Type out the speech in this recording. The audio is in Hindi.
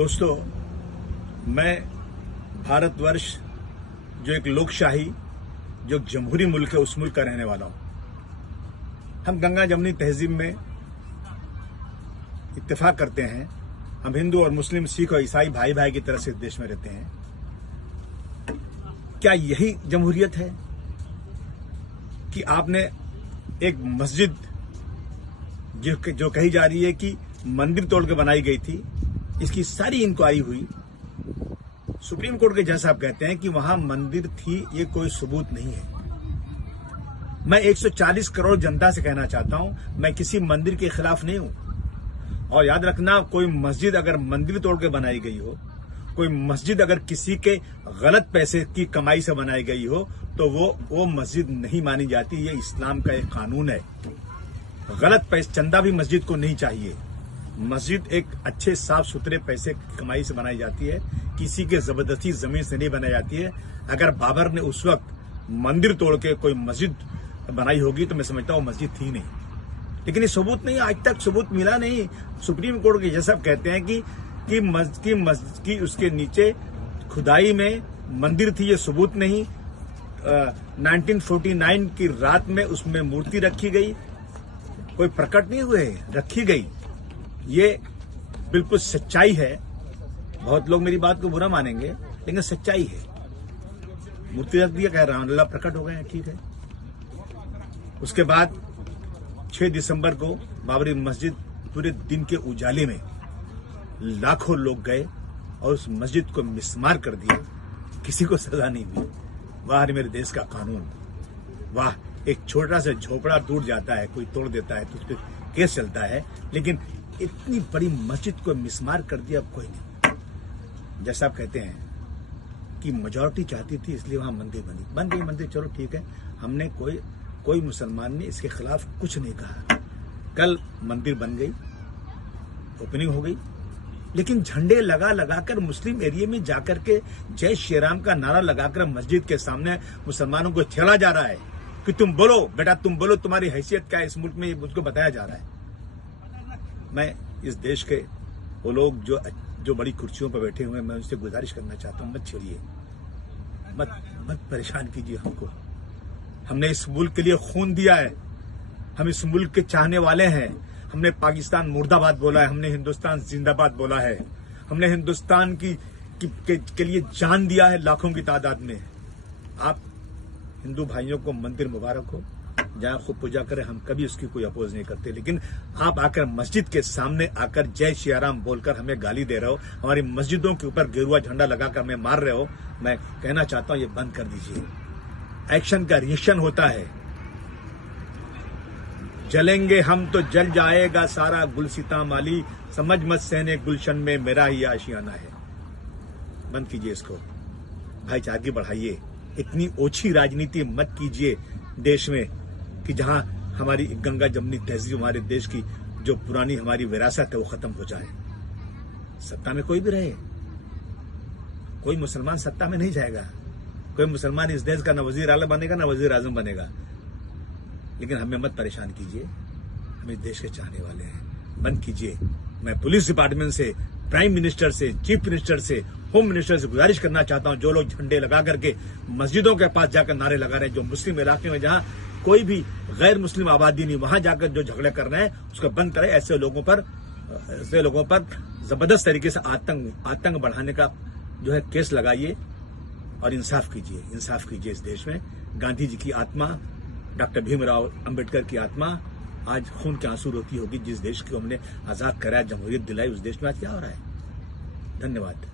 दोस्तों, मैं भारतवर्ष जो एक लोकशाही, जो एक जमहूरी मुल्क है, उस मुल्क का रहने वाला हूं। हम गंगा जमनी तहजीब में इत्तेफाक करते हैं। हम हिंदू और मुस्लिम, सिख और ईसाई भाई भाई की तरह से इस देश में रहते हैं। क्या यही जमहूरियत है कि आपने एक मस्जिद जो कही जा रही है कि मंदिर तोड़ के बनाई गई थी, इसकी सारी इंक्वायरी हुई। सुप्रीम कोर्ट के जज साहब कहते हैं कि वहां मंदिर थी, ये कोई सबूत नहीं है। मैं 140 करोड़ जनता से कहना चाहता हूं, मैं किसी मंदिर के खिलाफ नहीं हूं। और याद रखना, कोई मस्जिद अगर मंदिर तोड़ के बनाई गई हो, कोई मस्जिद अगर किसी के गलत पैसे की कमाई से बनाई गई हो, तो वो मस्जिद नहीं मानी जाती। ये इस्लाम का एक कानून है। गलत पैसे, चंदा भी मस्जिद को नहीं चाहिए। मस्जिद एक अच्छे साफ सुथरे पैसे की कमाई से बनाई जाती है, किसी के जबरदस्ती जमीन से नहीं बनाई जाती है। अगर बाबर ने उस वक्त मंदिर तोड़ के कोई मस्जिद बनाई होगी तो मैं समझता हूं मस्जिद थी नहीं। लेकिन ये सबूत नहीं, आज तक सबूत मिला नहीं। सुप्रीम कोर्ट के जज साहब कहते हैं कि उसके नीचे खुदाई में मंदिर थी, ये सबूत नहीं। 1949 की रात में उसमें मूर्ति रखी गई, कोई प्रकट नहीं हुए, रखी गई। ये बिल्कुल सच्चाई है। बहुत लोग मेरी बात को बुरा मानेंगे, लेकिन सच्चाई है। मूर्ति रख दिया, कह रहा हूं अल्लाह प्रकट हो गए हैं, ठीक है। उसके बाद 6 दिसंबर को बाबरी मस्जिद पूरे दिन के उजाले में लाखों लोग गए और उस मस्जिद को मिस्मार कर दिया। किसी को सजा नहीं दी। वाह मेरे देश का कानून, वाह। एक छोटा सा झोपड़ा टूट जाता है, कोई तोड़ देता है तो उस पर केस चलता है, लेकिन इतनी बड़ी मस्जिद को मिस्मार कर दिया कोई नहीं। जैसा आप कहते हैं कि मेजॉरिटी चाहती थी इसलिए वहां मंदिर बन गई मंदिर, चलो ठीक है। हमने कोई मुसलमान ने इसके खिलाफ कुछ नहीं कहा। कल मंदिर बन गई, ओपनिंग हो गई, लेकिन झंडे लगाकर मुस्लिम एरिया में जाकर के जय श्री राम का नारा लगाकर मस्जिद के सामने मुसलमानों को छेड़ा जा रहा है कि तुम बोलो बेटा, तुम बोलो, तुम्हारी हैसियत क्या है इस मुल्क में, मुझको बताया जा रहा है। मैं इस देश के वो लोग जो बड़ी कुर्सियों पर बैठे हुए हैं, मैं उनसे गुजारिश करना चाहता हूं, मत छेड़िए, मत परेशान कीजिए हमको। हमने इस मुल्क के लिए खून दिया है, हम इस मुल्क के चाहने वाले हैं। हमने पाकिस्तान मुर्दाबाद बोला है, हमने हिंदुस्तान जिंदाबाद बोला है, हमने हिंदुस्तान के लिए जान दिया है लाखों की तादाद में। आप हिंदू भाइयों को मंदिर मुबारक हो, जहां खूब पूजा करें, हम कभी उसकी कोई अपोज नहीं करते। लेकिन आप आकर मस्जिद के सामने आकर जय श्री राम बोलकर हमें गाली दे रहे हो, हमारी मस्जिदों के ऊपर गेरुआ झंडा लगाकर हमें मार रहे हो, मैं कहना चाहता हूं ये बंद कर दीजिए। एक्शन का रिएक्शन होता है। जलेंगे हम तो जल जाएगा सारा गुलसिता माली, समझ मत सहने गुलशन में मेरा ही आशियाना है। बंद कीजिए इसको, भाईचारगी बढ़ाइए। इतनी ओछी राजनीति मत कीजिए देश में कि जहां हमारी गंगा जमनी तहजीब, हमारे देश की जो पुरानी हमारी विरासत है, वो खत्म हो जाए। सत्ता में कोई भी रहे, कोई मुसलमान सत्ता में नहीं जाएगा। कोई मुसलमान इस देश का न वजीर आला बनेगा न वजीर आजम बनेगा। लेकिन हमें मत परेशान कीजिए, हम इस देश के चाहने वाले हैं। बंद कीजिए। मैं पुलिस डिपार्टमेंट से, प्राइम मिनिस्टर से, चीफ मिनिस्टर से, होम मिनिस्टर से गुजारिश करना चाहता हूं, जो लोग झंडे लगा करके मस्जिदों के पास जाकर नारे लगा रहे हैं, जो मुस्लिम इलाके में जहां कोई भी गैर मुस्लिम आबादी नहीं, वहां जाकर जो झगड़े कर रहे हैं, उसको बंद करें। ऐसे लोगों पर जबरदस्त तरीके से आतंक बढ़ाने का जो है केस लगाइए और इंसाफ कीजिए इस देश में। गांधी जी की आत्मा, डॉक्टर भीमराव अंबेडकर की आत्मा आज खून के आंसू रोती होगी। जिस देश को हमने आजाद कराया, जमहूरियत दिलाई, उस देश में आज क्या हो रहा है। धन्यवाद।